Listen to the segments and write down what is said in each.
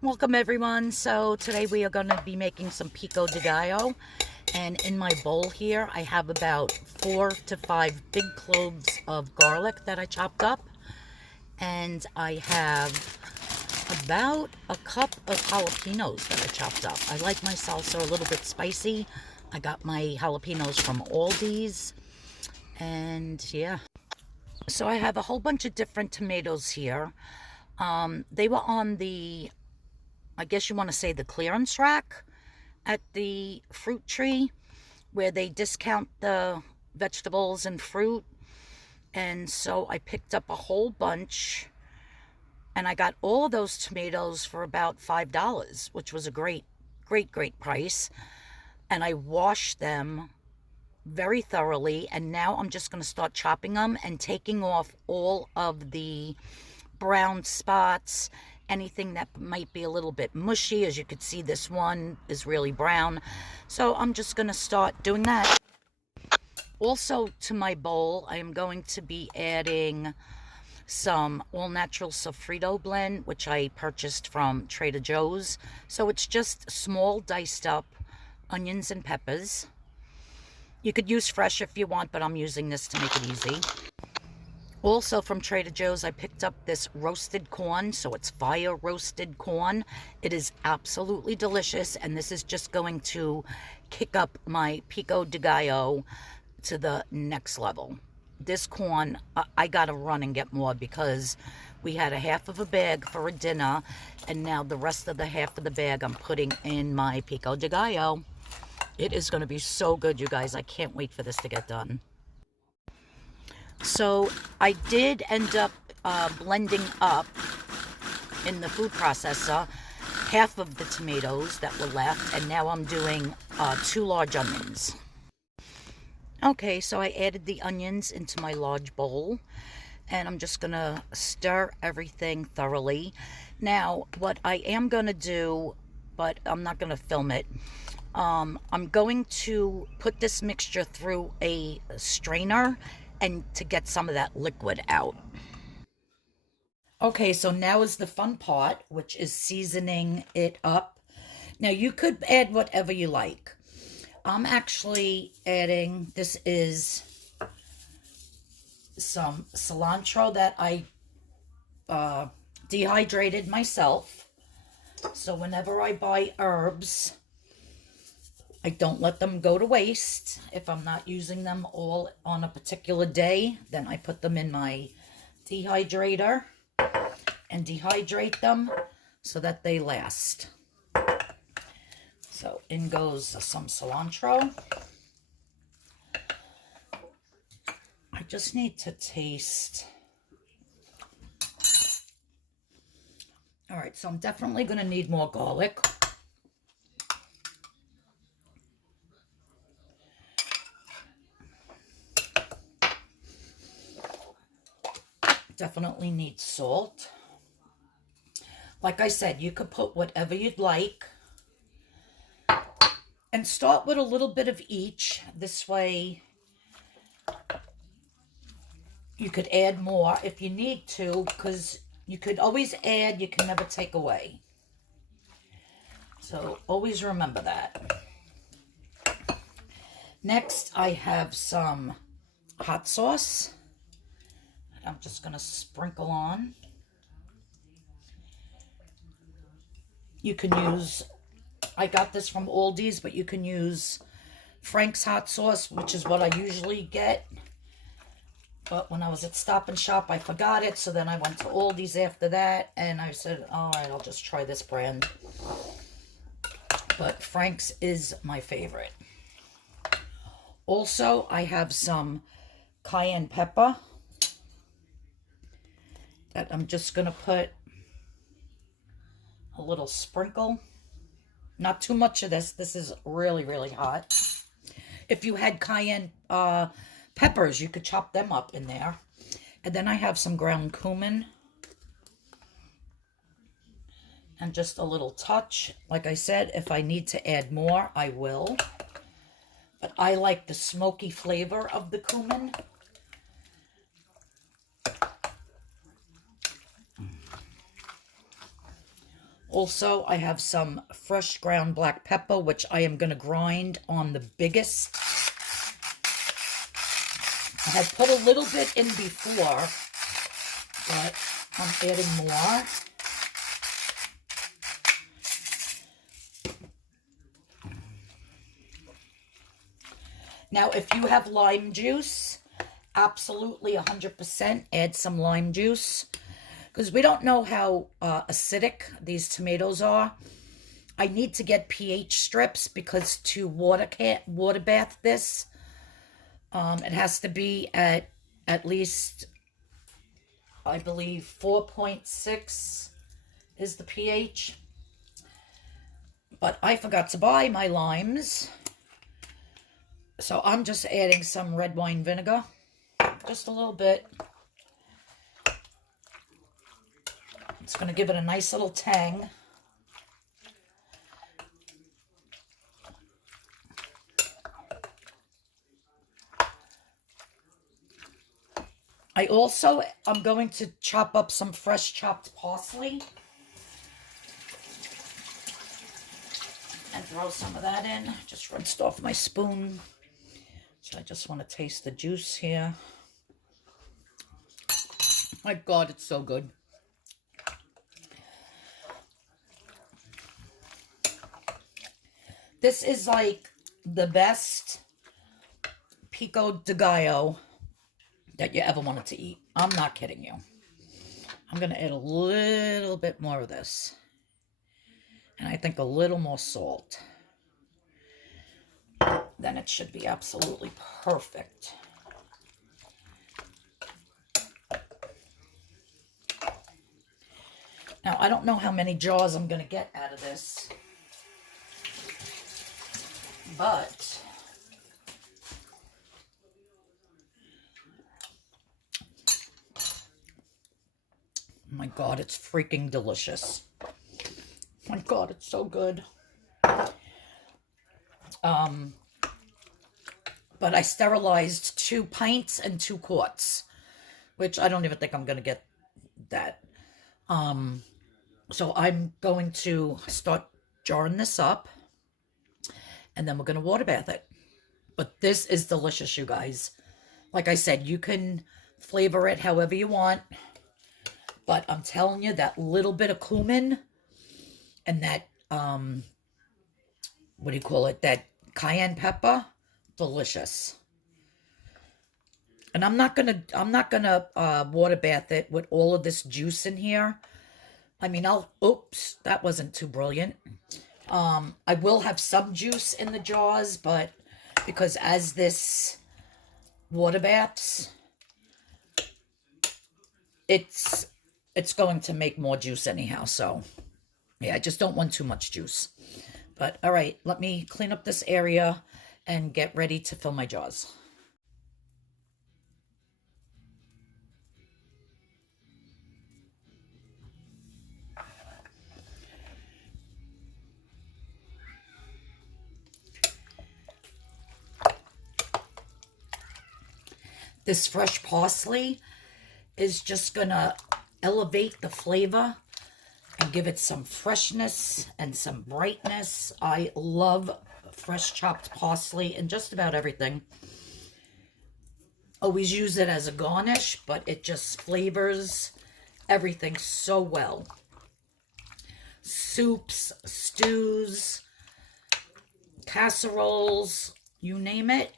Welcome everyone. So today we are going to be making some pico de gallo, and in my bowl here I have about 4 to 5 big cloves of garlic that I chopped up, and I have about a cup of jalapenos that I chopped up. I like my salsa a little bit spicy. I got my jalapenos from Aldi's, and yeah. So I have a whole bunch of different tomatoes here. They were on the, I guess you want to say, the clearance rack at the fruit tree where they discount the vegetables and fruit. And so I picked up a whole bunch, and I got all of those tomatoes for about $5, which was a great price. And I washed them very thoroughly, and now I'm just going to start chopping them and taking off all of the brown spots, anything that might be a little bit mushy. As you can see, this one is really brown, so I'm just going to start doing that. Also, to my bowl I am going to be adding some all-natural sofrito blend, which I purchased from Trader Joe's. So it's just small diced up onions and peppers. You could use fresh if you want, but I'm using this to make it easy. Also from Trader Joe's, I picked up this roasted corn, so it's fire roasted corn. It is absolutely delicious, and this is just going to kick up my pico de gallo to the next level. This corn, I gotta run and get more because we had a half of a bag for a dinner, and now the rest of the half of the bag I'm putting in my pico de gallo. It is going to be so good, you guys. I can't wait for this to get done. So I did end up blending up in the food processor half of the tomatoes that were left, and now I'm doing 2 large onions. Okay, so I added the onions into my large bowl, and I'm just going to stir everything thoroughly. Now, what I am going to do, but I'm not going to film it, I'm going to put this mixture through a strainer and to get some of that liquid out. Okay, so now is the fun part, which is seasoning it up. Now you could add whatever you like. I'm actually adding, this is some cilantro that I dehydrated myself. So whenever I buy herbs, I don't let them go to waste. If I'm not using them all on a particular day, then I put them in my dehydrator and dehydrate them so that they last. So in goes some cilantro. I just need to taste. All right, so I'm definitely going to need more garlic. Definitely need salt. Like I said, you could put whatever you'd like. And start with a little bit of each. This way you could add more if you need to, because you could always add, you can never take away. So always remember that. Next, I have some hot sauce. I'm just going to sprinkle on. You can use, I got this from Aldi's, but you can use Frank's hot sauce, which is what I usually get. But when I was at Stop and Shop, I forgot it. So then I went to Aldi's after that, and I said, all right, I'll just try this brand. But Frank's is my favorite. Also, I have some cayenne pepper that I'm just going to put a little sprinkle. Not too much of this. This is really, really hot. If you had cayenne peppers, you could chop them up in there. And then I have some ground cumin. And just a little touch. Like I said, if I need to add more, I will. But I like the smoky flavor of the cumin. Also, I have some fresh ground black pepper, which I am going to grind on the biggest. I had put a little bit in before, but I'm adding more. Now, if you have lime juice, absolutely 100% add some lime juice, because we don't know how acidic these tomatoes are. I need to get pH strips because to water bath this, it has to be at least, I believe, 4.6 is the pH. But I forgot to buy my limes, so I'm just adding some red wine vinegar, just a little bit. It's going to give it a nice little tang. I'm going to chop up some fresh chopped parsley and throw some of that in. Just rinsed off my spoon. So I just want to taste the juice here. My God, it's so good. This is like the best pico de gallo that you ever wanted to eat. I'm not kidding you. I'm going to add a little bit more of this. And I think a little more salt. Then it should be absolutely perfect. Now, I don't know how many jars I'm going to get out of this. But oh my God, it's freaking delicious. Oh my God, it's so good. But I sterilized 2 pints and 2 quarts, which I don't even think I'm going to get that. So I'm going to start jarring this up, and then we're going to water bath it. But this is delicious, you guys. Like I said, you can flavor it however you want, but I'm telling you, that little bit of cumin and that, what do you call it, that cayenne pepper, delicious. And I'm not gonna water bath it with all of this juice in here. I mean, oops, that wasn't too brilliant. I will have some juice in the jars, but because as this water baths, it's going to make more juice anyhow. So yeah, I just don't want too much juice. But all right, let me clean up this area and get ready to fill my jars. This fresh parsley is just gonna elevate the flavor and give it some freshness and some brightness. I love fresh chopped parsley in just about everything. Always use it as a garnish, but it just flavors everything so well. Soups, stews, casseroles, you name it,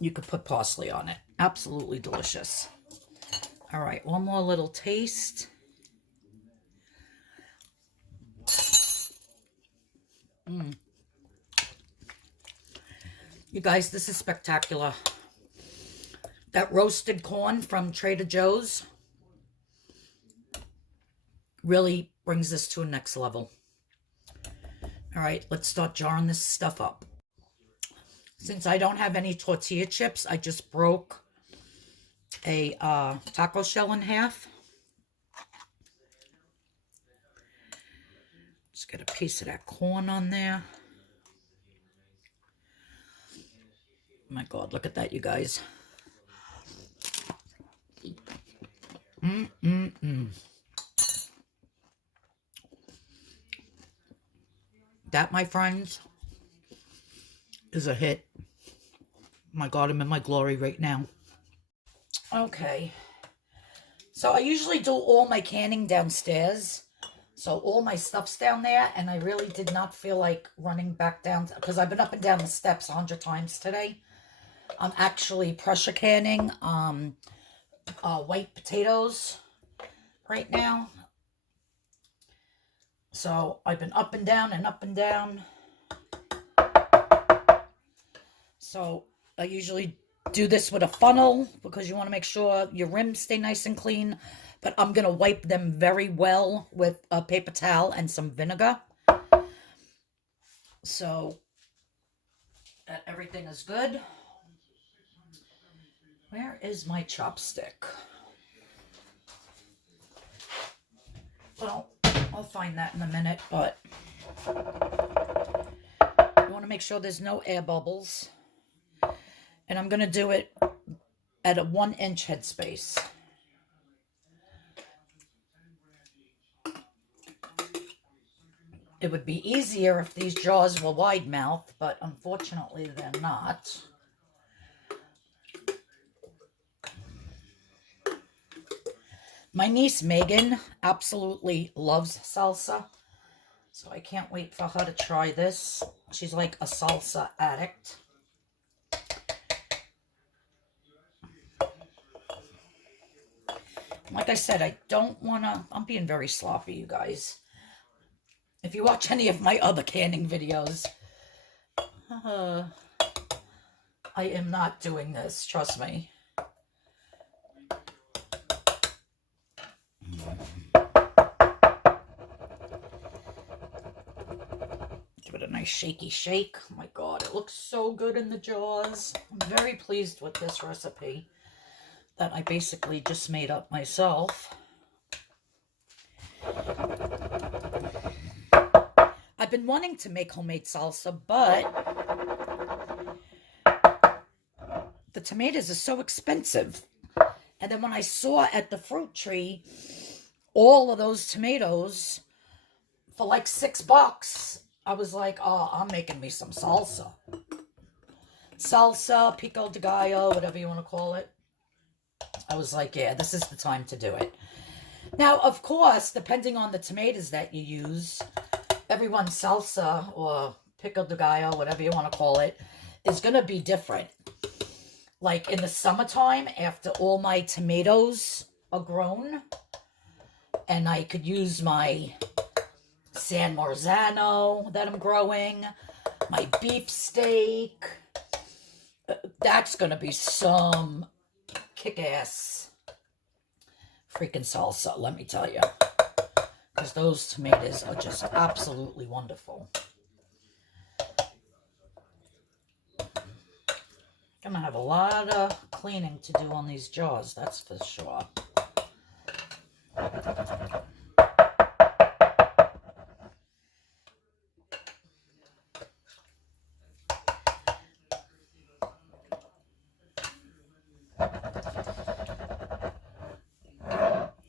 you could put parsley on it. Absolutely delicious. All right, one more little taste. You guys, this is spectacular. That roasted corn from Trader Joe's really brings this to a next level. All right, let's start jarring this stuff up. Since I don't have any tortilla chips, I just broke a taco shell in half. Just get a piece of that corn on there. Oh my God, look at that, you guys. That, my friends, is a hit. My God, I'm in my glory right now. Okay. So I usually do all my canning downstairs. So all my stuff's down there, and I really did not feel like running back down because I've been up and down the steps 100 times today. I'm actually pressure canning white potatoes right now. So I've been up and down and up and down. So I usually do this with a funnel because you want to make sure your rims stay nice and clean. But I'm going to wipe them very well with a paper towel and some vinegar. So that everything is good. Where is my chopstick? Well, I'll find that in a minute, but you want to make sure there's no air bubbles. And I'm going to do it at a 1-inch headspace. It would be easier if these jaws were wide mouth, but unfortunately they're not. My niece Megan absolutely loves salsa, so I can't wait for her to try this. She's like a salsa addict. Like I said, I don't want to... I'm being very sloppy, you guys. If you watch any of my other canning videos, I am not doing this, trust me. Give it a nice shaky shake. Oh my God, it looks so good in the jaws. I'm very pleased with this recipe that I basically just made up myself. I've been wanting to make homemade salsa, but the tomatoes are so expensive. And then when I saw at the fruit tree all of those tomatoes for like $6, I was like, oh, I'm making me some salsa. Salsa, Pico de Gallo, whatever you want to call it. I was like, yeah, this is the time to do it. Now, of course, depending on the tomatoes that you use, everyone's salsa or Pico de Gallo, whatever you want to call it, is going to be different. Like in the summertime, after all my tomatoes are grown, and I could use my San Marzano that I'm growing, my beef steak, that's going to be some kick-ass freaking salsa, let me tell you. Because those tomatoes are just absolutely wonderful. Gonna have a lot of cleaning to do on these jaws, that's for sure.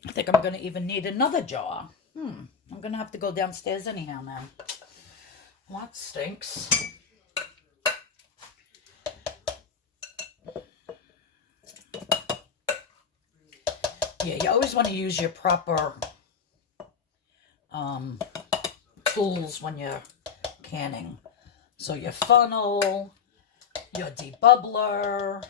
I think I'm gonna even need another jar. I'm gonna have to go downstairs anyhow now. Well, that stinks. Yeah, you always want to use your proper tools when you're canning. So your funnel, your debubbler.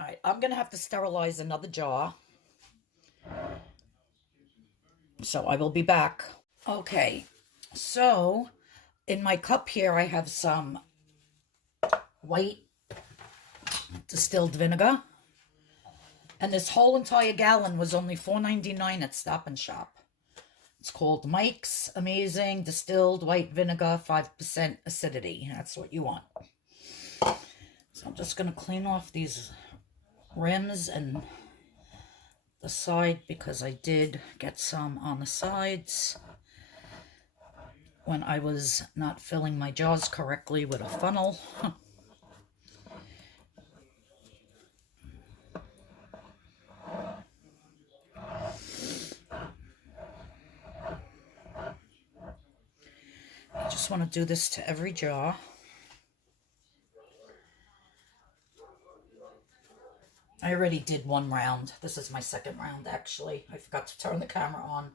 Alright, I'm going to have to sterilize another jar. So I will be back. Okay, so in my cup here I have some white distilled vinegar. And this whole entire gallon was only $4.99 at Stop and Shop. It's called Mike's Amazing Distilled White Vinegar, 5% acidity. That's what you want. So I'm just going to clean off these rims and the side because I did get some on the sides when I was not filling my jaws correctly with a funnel. just want to do this to every jar. I already did one round. This is my second round, actually. I forgot to turn the camera on.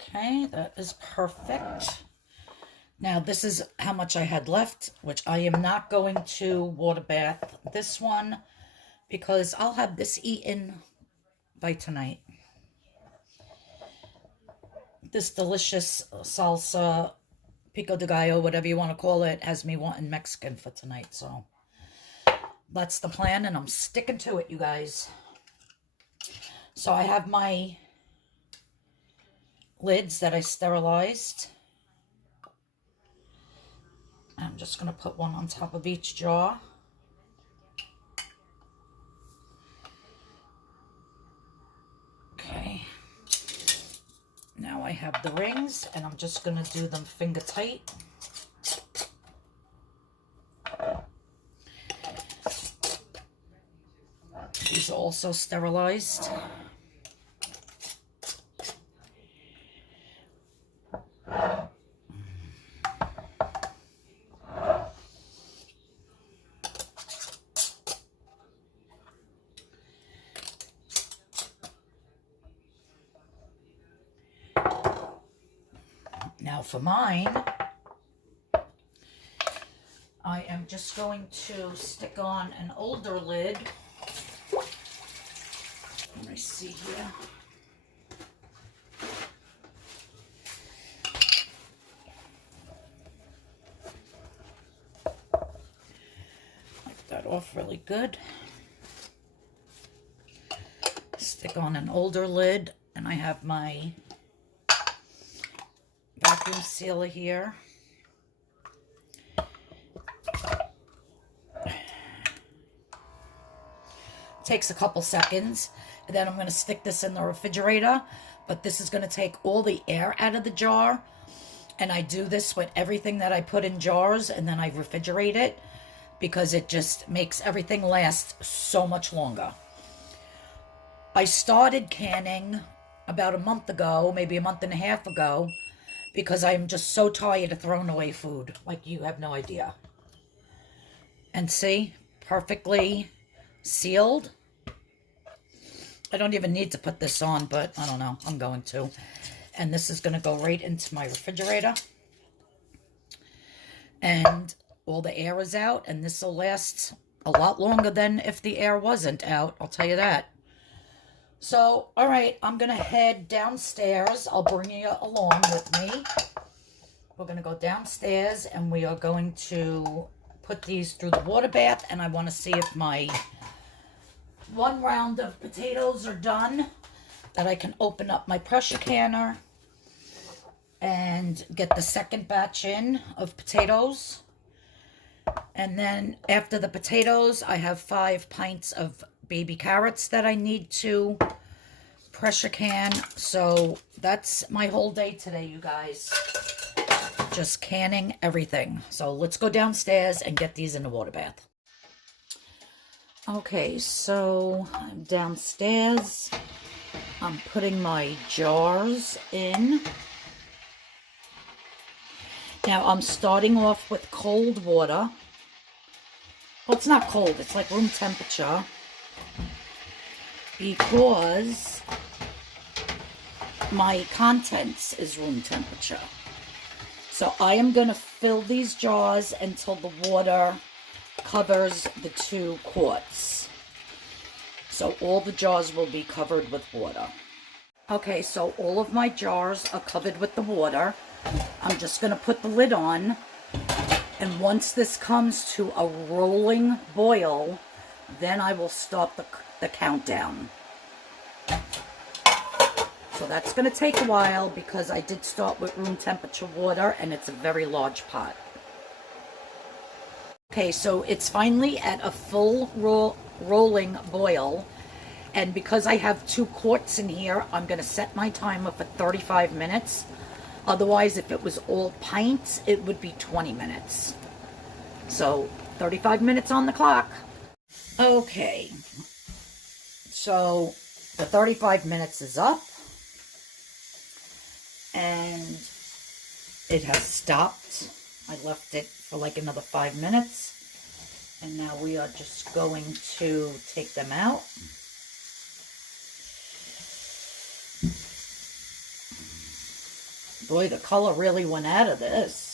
Okay, that is perfect. Now, this is how much I had left, which I am not going to water bath this one because I'll have this eaten by tonight. This delicious salsa, Pico de Gallo, whatever you want to call it, has me wanting Mexican for tonight. So that's the plan, and I'm sticking to it, you guys. So I have my lids that I sterilized. I'm just going to put one on top of each jar. Okay. Now I have the rings, and I'm just going to do them finger tight. These are also sterilized. Now for mine, I am just going to stick on an older lid. Let me see here. Wipe that off really good. Stick on an older lid, and I have my vacuum sealer here. Takes a couple seconds, and then I'm going to stick this in the refrigerator, but this is going to take all the air out of the jar, and I do this with everything that I put in jars, and then I refrigerate it because it just makes everything last so much longer. I started canning about a month ago, maybe a month and a half ago, because I'm just so tired of throwing away food, like you have no idea. And see, perfectly sealed. I don't even need to put this on, but I don't know, I'm going to. And this is going to go right into my refrigerator. And all the air is out, and this will last a lot longer than if the air wasn't out, I'll tell you that. So, all right, I'm going to head downstairs. I'll bring you along with me. We're going to go downstairs, and we are going to put these through the water bath, and I want to see if my one round of potatoes are done, that I can open up my pressure canner and get the second batch in of potatoes. And then after the potatoes, I have 5 pints of baby carrots that I need to pressure can. So that's my whole day today, you guys. Just canning everything. So let's go downstairs and get these in the water bath. Okay, so I'm downstairs. I'm putting my jars in. Now I'm starting off with cold water. Well, it's not cold, it's like room temperature, because my contents is room temperature. So I am going to fill these jars until the water covers the 2 quarts. So all the jars will be covered with water. Okay, so all of my jars are covered with the water. I'm just going to put the lid on. And once this comes to a rolling boil, then I will start the countdown. So that's going to take a while because I did start with room temperature water, and it's a very large pot. Okay, so it's finally at a full rolling boil. And because I have 2 quarts in here, I'm going to set my timer for 35 minutes. Otherwise, if it was all pints, it would be 20 minutes. So 35 minutes on the clock. Okay, so the 35 minutes is up, and it has stopped. I left it for like another 5 minutes, and now we are just going to take them out. Boy, the color really went out of this.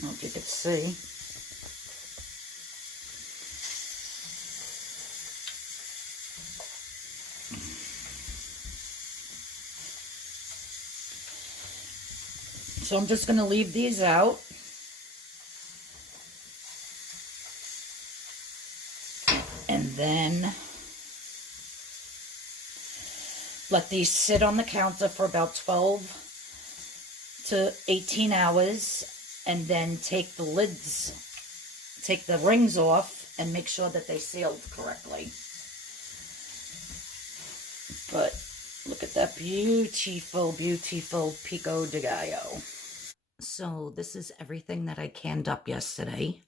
I don't know if you could see. So I'm just going to leave these out. And then let these sit on the counter for about 12 to 18 hours. And then take the lids, take the rings off, and make sure that they sealed correctly. But look at that beautiful, beautiful Pico de Gallo. So this is everything that I canned up yesterday.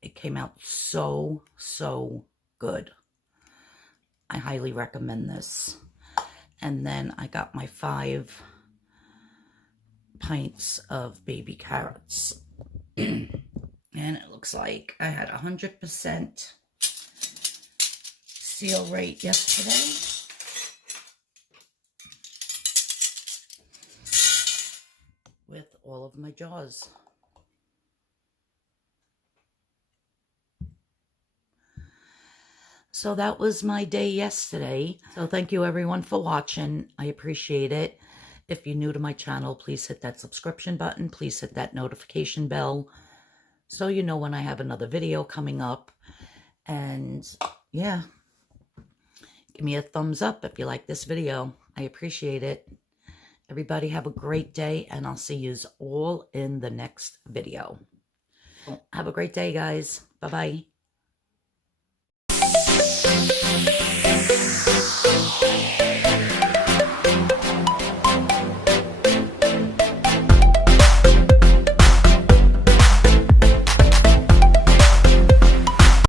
It came out so, so good. I highly recommend this. And then I got my 5 pints of baby carrots. And it looks like I had 100% seal rate yesterday. With all of my jars. So that was my day yesterday. So thank you everyone for watching. I appreciate it. If you're new to my channel, please hit that subscription button. Please hit that notification bell so you know when I have another video coming up. And yeah, give me a thumbs up if you like this video. I appreciate it. Everybody have a great day, and I'll see you all in the next video. Have a great day, guys. Bye-bye.